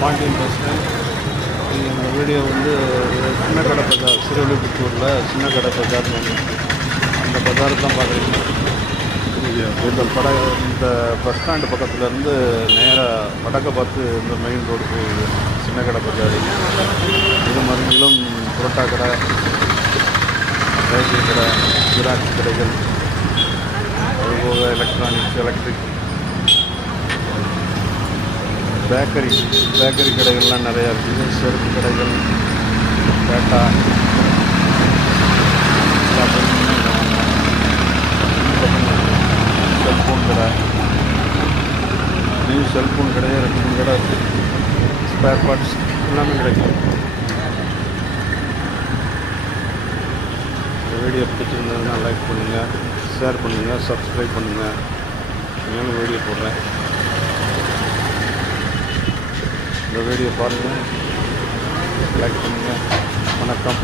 Pandian bus stand. இந்த video வந்து சின்ன கடை பஜார், சிறுவில்லிபுத்தூரில் சின்ன கடை பஜார், அந்த பஜார் தான் பார்க்குறீங்க. இந்த பஸ் ஸ்டாண்டு பக்கத்துலேருந்து நேராக வடக்க பார்த்து இந்த மெயின் ரோடு போகுது சின்ன கடை பஜார். இது மறுபடியும் புரோட்டா கடை, பேக்கரி கடை, ஜெராக்ஸ் கடைகள், அதுபோக எலக்ட்ரானிக்ஸ், எலக்ட்ரிக், பேக்கரி கடைகள்லாம் நிறையா இருக்குது. செருப்பு கடைகள், பேட்டா, செல்ஃபோன் கடை, நியூ செல்ஃபோன் கடையே 2-3 கடை இருக்குது. ஸ்பேர் பார்ட்ஸ் எல்லாமே கிடைக்கும். இந்த வீடியோ பிடிச்சிருந்ததுன்னா லைக் பண்ணுங்கள், ஷேர் பண்ணுங்கள், சப்ஸ்கிரைப் பண்ணுங்கள். இன்னும் வீடியோ போடுறேன். இந்த வீடியோ பாருங்கள், லைக் பண்ணுங்கள். வணக்கம்.